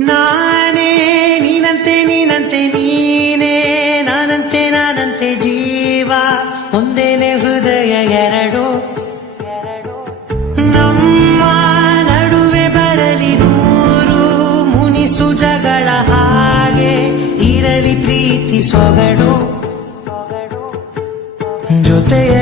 ನಾನೇ, ನೀನಂತೆ ನೀನಂತೆ, ನೀನೇ. ನಾನಂತೆ ನಾನಂತೆ ಜೀವ. ಒಂದೇನೆ ಹೃದಯ, ಎರಡು. ನಮ್ಮ ನಡುವೆ ಬರಲಿ ನೂರು ಮುನಿಸು ಜಗಳ ಹಾಗೆ. ಇರಲಿ ಪ್ರೀತಿ ಸೊಗಡು. ಜೊತೆಯ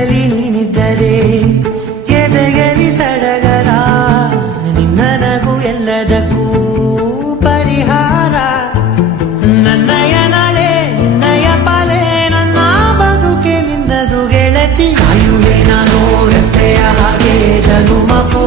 Tu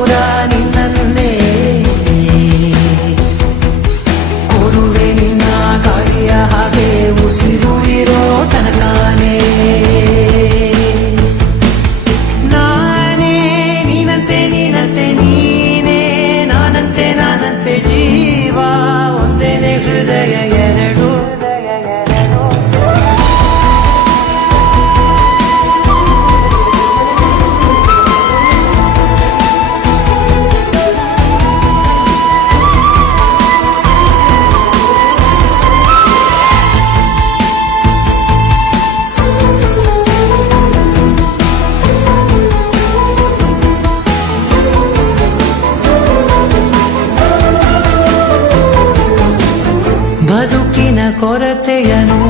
ಕೊರತೆಯನು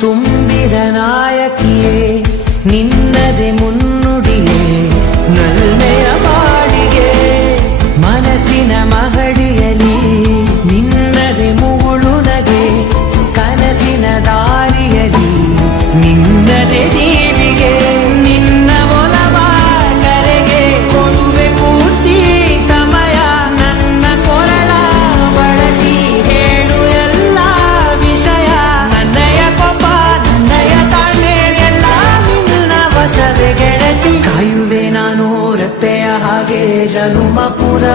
ತುಂಬಿದ ನಾಯಕಿಯೇ ನಿನ್ನದೆ ಮುನ್ನ 路漫漫。